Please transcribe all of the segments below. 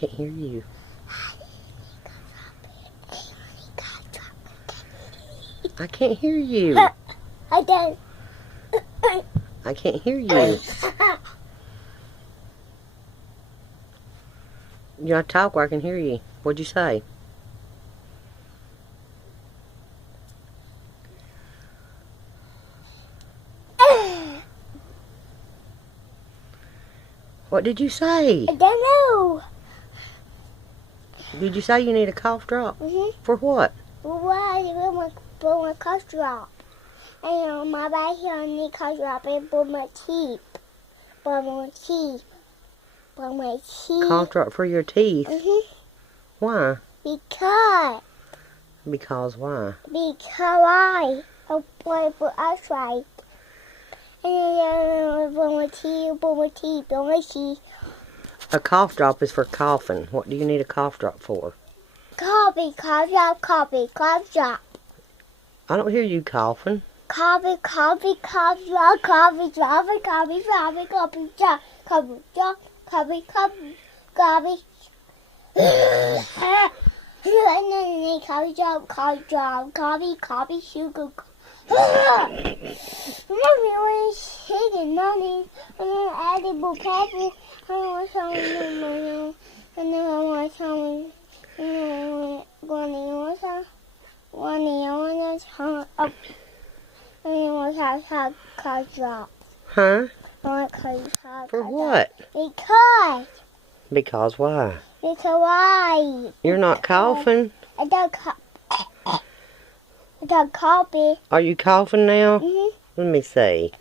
can't hear you. I can't hear you. I don't. I can't hear you. You gotta talk where I can hear you. What'd you say? What did you say? I don't know. Did you say you need a cough drop? Mm-hmm. For what? Why for my cough drop? And on my back here, I need cough drop and for my teeth. For my teeth. For my teeth. Cough drop for your teeth? Mm-hmm. Why? Because Why? I play for us right. And for my teeth. A cough drop is for coughing. What do you need a cough drop for? Cough drop. I don't hear you coughing. Cough drop. And then coffee sugar. Mommy was shaking, mommy. And then edible pepper. I want some. And then I want some. And then I want some. And then I want some cough drop. Huh? For what? Because why? Because why? You're not coughing? I don't copy. Are you coughing now? Mm-hmm. Let me see.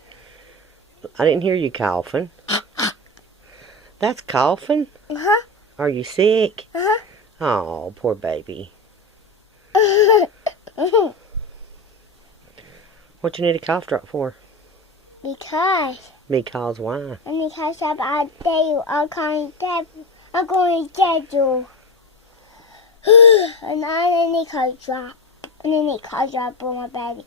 I didn't hear you coughing. That's coughing? Uh-huh. Are you sick? Uh-huh. Oh, poor baby. What you need a cough drop for? Because Why? and because I tell you I'm going to get you. And I need a cough drop. And I need a cough drop for my baby.